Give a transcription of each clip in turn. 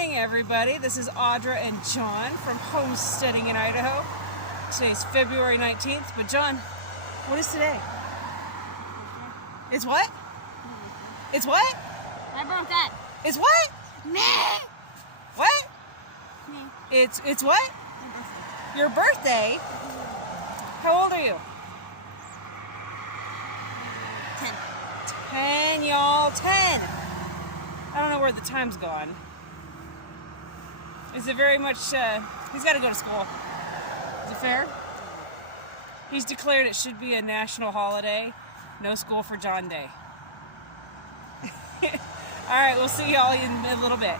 morning, everybody. This is Audra and John from Homesteading in Idaho. Today's February 19th, but John, what is today? It's what? It's what? My birthday. It's what? Me. What? Me. It's what? My birthday. Your birthday? How old are you? 10. 10, y'all. 10. I don't know where the time's gone. Is it very much, he's got to go to school. Is it fair? He's declared it should be a national holiday. No school for John Day. All right, we'll see y'all in a little bit.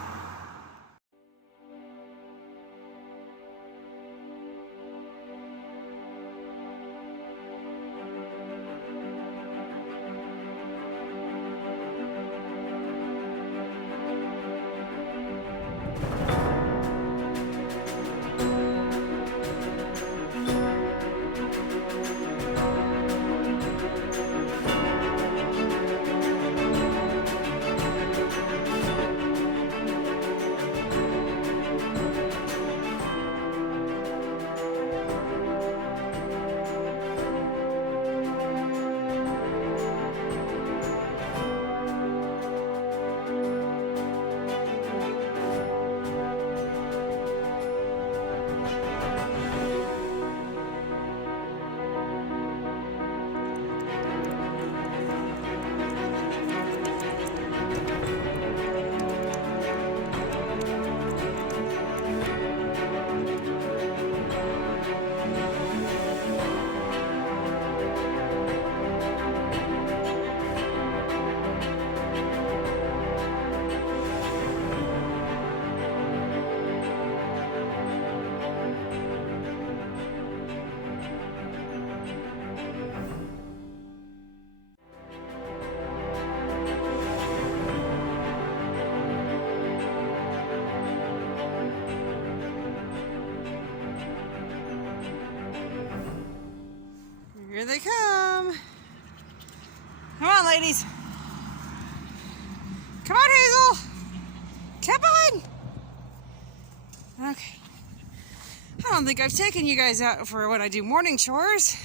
Here they come. Come on, ladies. Come on, Hazel. Come on. Okay. I don't think I've taken you guys out for when I do morning chores.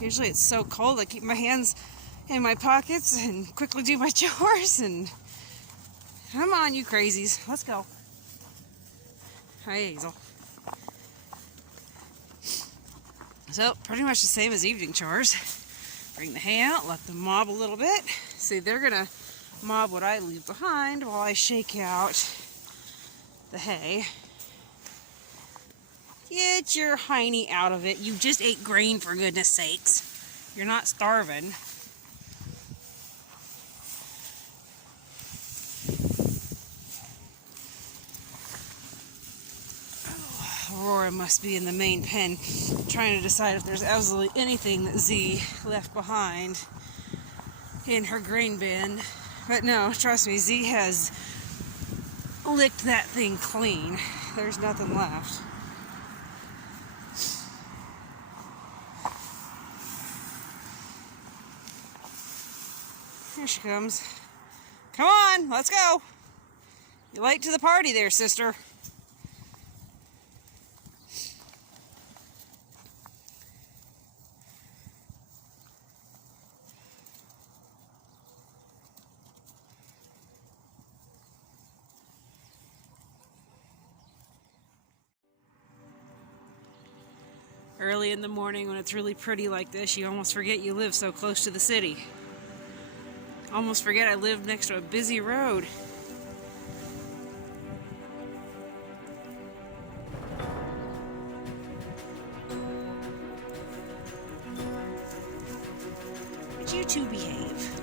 Usually it's so cold I keep my hands in my pockets and quickly do my chores. And come on, you crazies. Let's go. Hi, Hazel. So, pretty much the same as evening chores. Bring the hay out, let them mob a little bit. See, they're gonna mob what I leave behind while I shake out the hay. Get your hiney out of it. You just ate grain, for goodness sakes. You're not starving. Aurora must be in the main pen trying to decide if there's absolutely anything that Z left behind in her grain bin. But no, trust me, Z has licked that thing clean. There's nothing left. Here she comes. Come on, let's go. You're late to the party there, sister. Early in the morning when it's really pretty like this, you almost forget you live so close to the city. Almost forget I live next to a busy road. Would you two behave?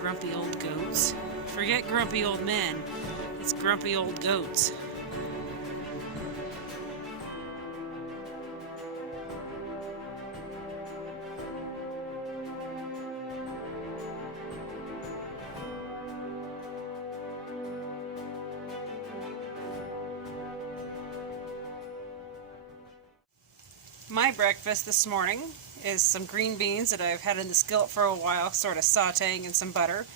Grumpy old goats. Forget grumpy old men. It's grumpy old goats. My breakfast this morning is some green beans that I've had in the skillet for a while, sort of sauteing in some butter.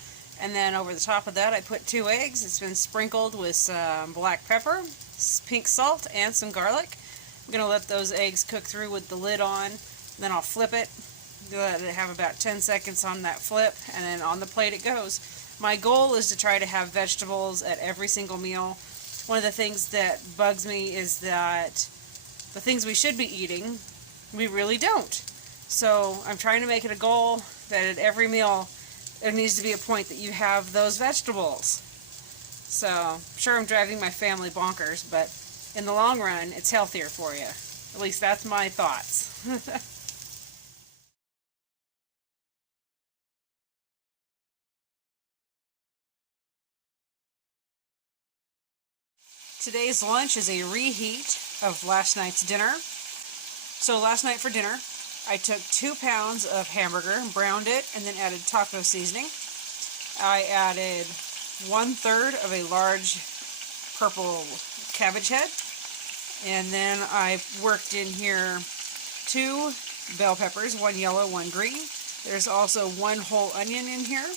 And then over the top of that I put 2 eggs. It's been sprinkled with some black pepper, pink salt, and some garlic. I'm going to let those eggs cook through with the lid on. Then I'll flip it. Let it have about 10 seconds on that flip, and then on the plate it goes. My goal is to try to have vegetables at every single meal. One of the things that bugs me is that the things we should be eating, we really don't. So I'm trying to make it a goal that at every meal there needs to be a point that you have those vegetables. So I'm sure I'm driving my family bonkers, but in the long run it's healthier for you. At least that's my thoughts. Today's lunch is a reheat of last night's dinner. So last night for dinner, I took 2 pounds of hamburger, browned it, and then added taco seasoning. I added 1/3 of a large purple cabbage head. And then I worked in here 2 bell peppers, 1 yellow, 1 green. There's also 1 whole onion in here.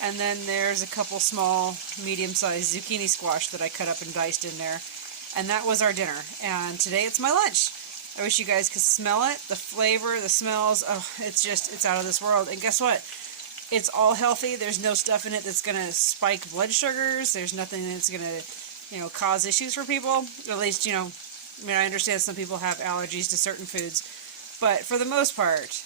And then there's a couple small, medium-sized zucchini squash that I cut up and diced in there. And that was our dinner. And today it's my lunch. I wish you guys could smell it. The flavor, the smells, oh, it's out of this world. And guess what? It's all healthy. There's no stuff in it that's going to spike blood sugars. There's nothing that's going to, cause issues for people. At least, I understand some people have allergies to certain foods. But for the most part,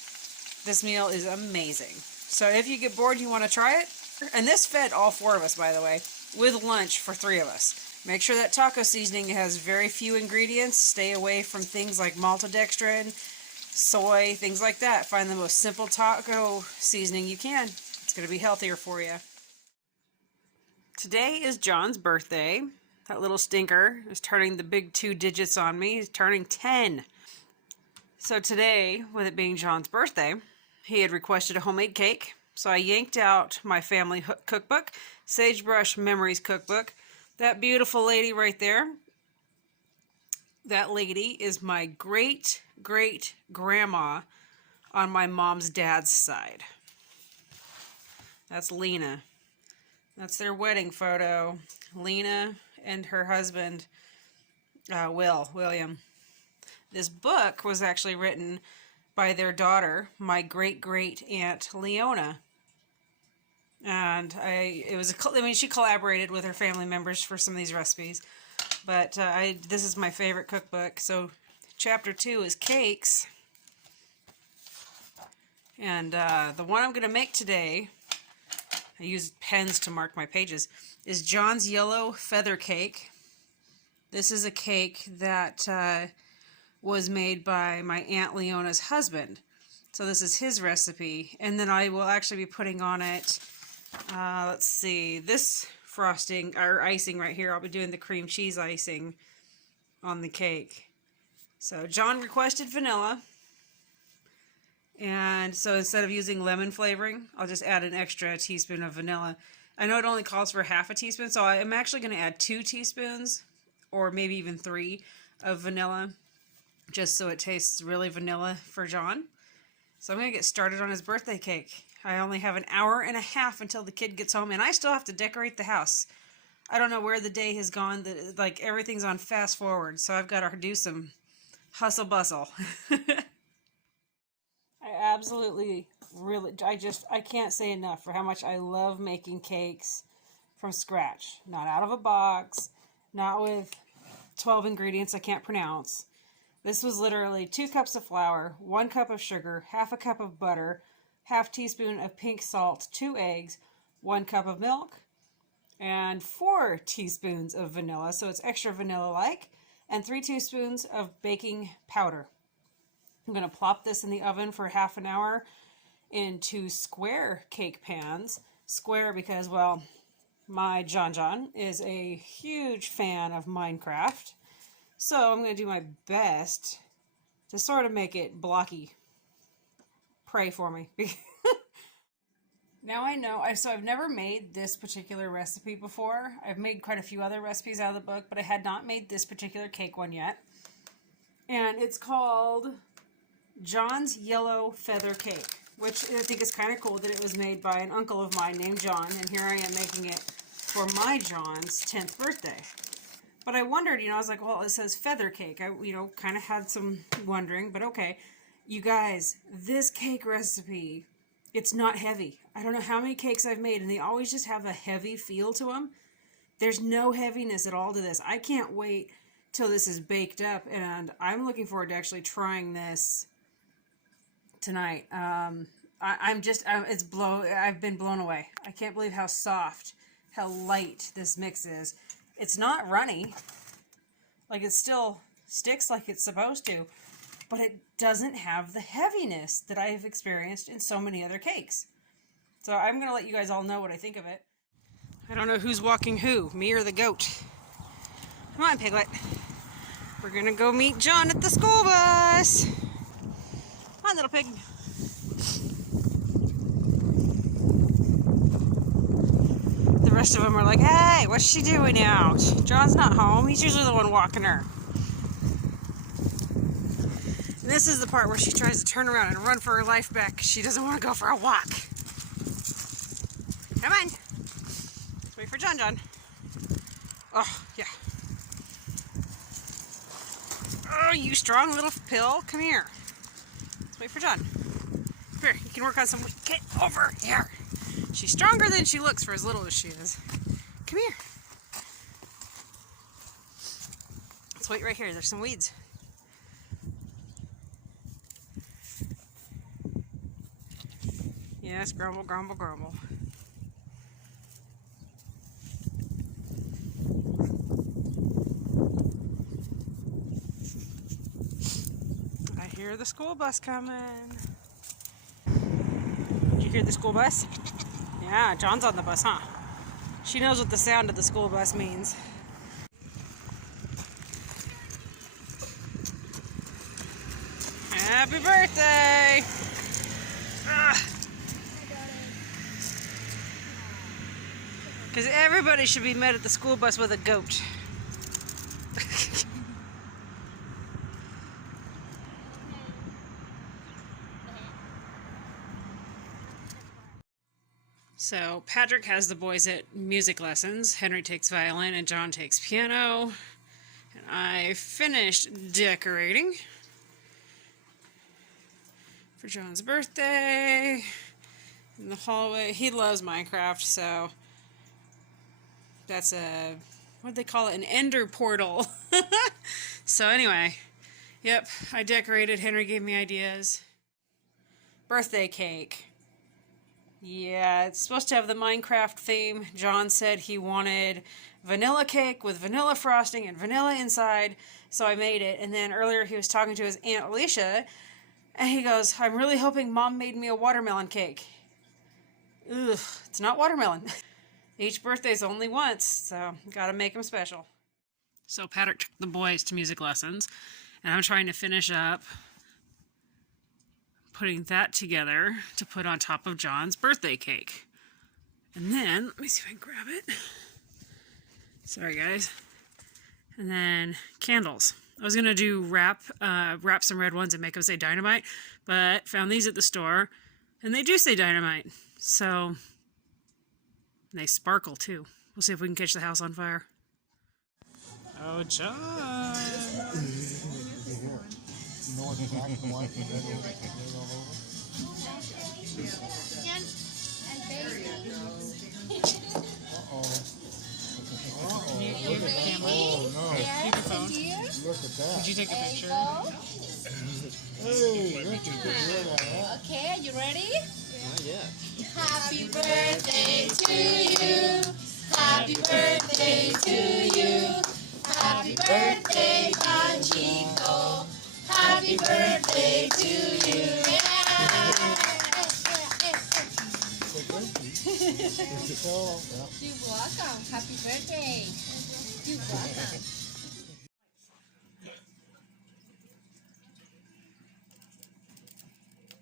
this meal is amazing. So if you get bored, you want to try it. And this fed all 4 of us, by the way, with lunch for 3 of us. Make sure that taco seasoning has very few ingredients. Stay away from things like maltodextrin, soy, things like that. Find the most simple taco seasoning you can. It's going to be healthier for you. Today is John's birthday. That little stinker is turning the big 2 digits on me. He's turning 10. So today, with it being John's birthday, he had requested a homemade cake. So I yanked out my family cookbook, Sagebrush Memories cookbook. That beautiful lady right there, that lady is my great-great-grandma on my mom's dad's side. That's Lena. That's their wedding photo. Lena and her husband, William. This book was actually written by their daughter, my great-great-aunt Leona. And she collaborated with her family members for some of these recipes. But this is my favorite cookbook. So chapter 2 is cakes. And the one I'm going to make today, I used pens to mark my pages, is John's Yellow Feather Cake. This is a cake that was made by my Aunt Leona's husband. So this is his recipe. And then I will actually be putting on it, let's see, this frosting, or icing right here. I'll be doing the cream cheese icing on the cake. So John requested vanilla. And so instead of using lemon flavoring, I'll just add an extra teaspoon of vanilla. I know it only calls for half a teaspoon, so I'm actually going to add 2 teaspoons, or maybe even 3, of vanilla, just so it tastes really vanilla for John. So I'm going to get started on his birthday cake. I only have an hour and a half until the kid gets home, and I still have to decorate the house. I don't know where the day has gone. Like, everything's on fast forward, so I've got to do some hustle bustle. I absolutely, really, I can't say enough for how much I love making cakes from scratch. Not out of a box, not with 12 ingredients I can't pronounce. This was literally 2 cups of flour, 1 cup of sugar, half a cup of butter, half teaspoon of pink salt, 2 eggs, 1 cup of milk, and 4 teaspoons of vanilla, so it's extra vanilla-like, and 3 teaspoons of baking powder. I'm going to plop this in the oven for half an hour in 2 square cake pans. Square because, well, my John is a huge fan of Minecraft. So I'm going to do my best to sort of make it blocky. Pray for me. Now I know, so I've never made this particular recipe before. I've made quite a few other recipes out of the book, but I had not made this particular cake one yet. And it's called John's Yellow Feather Cake. which I think is kind of cool that it was made by an uncle of mine named John, and here I am making it for my John's 10th birthday. But I wondered, I was like, well, it says feather cake. I, kind of had some wondering, but okay. You guys, this cake recipe, it's not heavy. I don't know how many cakes I've made, and they always just have a heavy feel to them. There's no heaviness at all to this. I can't wait till this is baked up, and I'm looking forward to actually trying this tonight. I've been blown away. I can't believe how soft, how light this mix is. It's not runny. Like, it still sticks like it's supposed to, but it doesn't have the heaviness that I have experienced in so many other cakes. So I'm going to let you guys all know what I think of it. I don't know who's walking who, me or the goat. Come on, Piglet. We're going to go meet John at the school bus. Come on, little pig. The rest of them are like, hey, what's she doing out? John's not home. He's usually the one walking her. And this is the part where she tries to turn around and run for her life back. She doesn't want to go for a walk. Come on. Let's wait for John. Oh, yeah. Oh, you strong little pill. Come here. Let's wait for John. Come here. You can work on some... Get over here. She's stronger than she looks for as little as she is. Come here. Let's wait right here. There's some weeds. Yes, grumble, grumble, grumble. I hear the school bus coming. Did you hear the school bus? Yeah, John's on the bus, huh? She knows what the sound of the school bus means. Happy birthday! Because everybody should be met at the school bus with a goat. So Patrick has the boys at music lessons. Henry takes violin and John takes piano. And I finished decorating for John's birthday in the hallway. He loves Minecraft, so that's a, what do they call it? An ender portal. So anyway, yep, I decorated. Henry gave me ideas. Birthday cake. Yeah, it's supposed to have the Minecraft theme. John said he wanted vanilla cake with vanilla frosting and vanilla inside, so I made it. And then earlier he was talking to his Aunt Alicia, and he goes, I'm really hoping Mom made me a watermelon cake. Ugh, it's not watermelon. Each birthday's only once, so gotta make them special. So Patrick took the boys to music lessons, and I'm trying to finish up putting that together to put on top of John's birthday cake. And then, let me see if I can grab it. Sorry, guys. And then candles. I was gonna do wrap some red ones and make them say dynamite, but found these at the store, and they do say dynamite. So they sparkle too. We'll see if we can catch the house on fire. Oh, John! Keep your phone. Look at that. Did you take a picture? Hey, Richard, did you hear that? Huh? Okay, you ready? Not yet. Happy birthday to you. Happy birthday to you. Happy birthday, Panchito. Happy birthday to you. You're welcome. Happy birthday. You're welcome.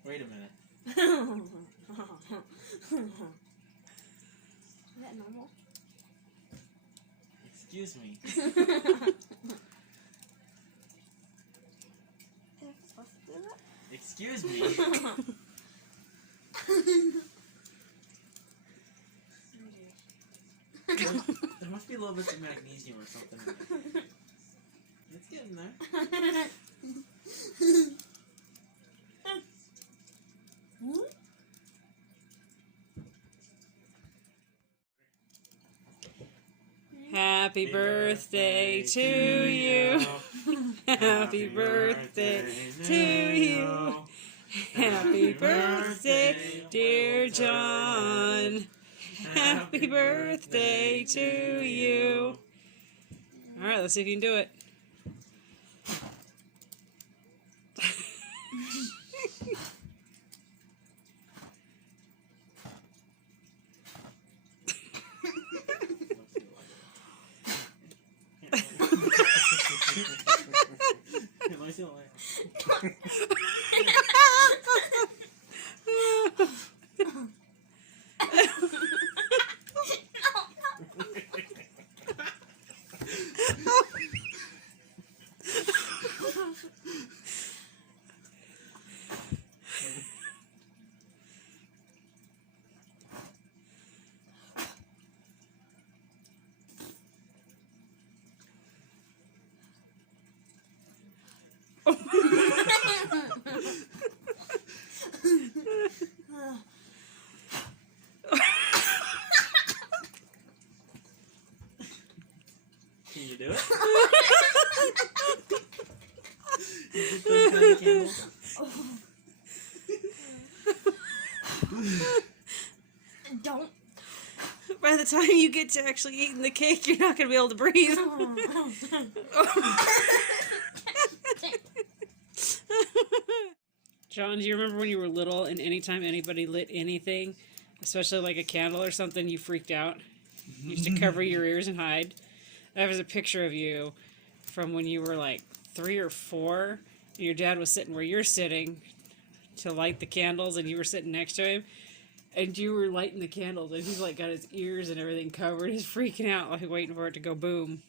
Wait a minute. Is that normal? Excuse me. Excuse me. little bits of magnesium or something in there. It's getting there. Happy birthday to you. Happy birthday to you. Happy birthday, dear John. Happy birthday to you. All right, let's see if you can do it. Let me see the light. Can you do it? You get those kind of candles? Don't. By the time you get to actually eating the cake, you're not going to be able to breathe. John, do you remember when you were little and anytime anybody lit anything, especially like a candle or something, you freaked out? You used to cover your ears and hide? That was a picture of you from when you were like 3 or 4. And your dad was sitting where you're sitting to light the candles, and you were sitting next to him. And you were lighting the candles, and he's like got his ears and everything covered. He's freaking out, like waiting for it to go boom.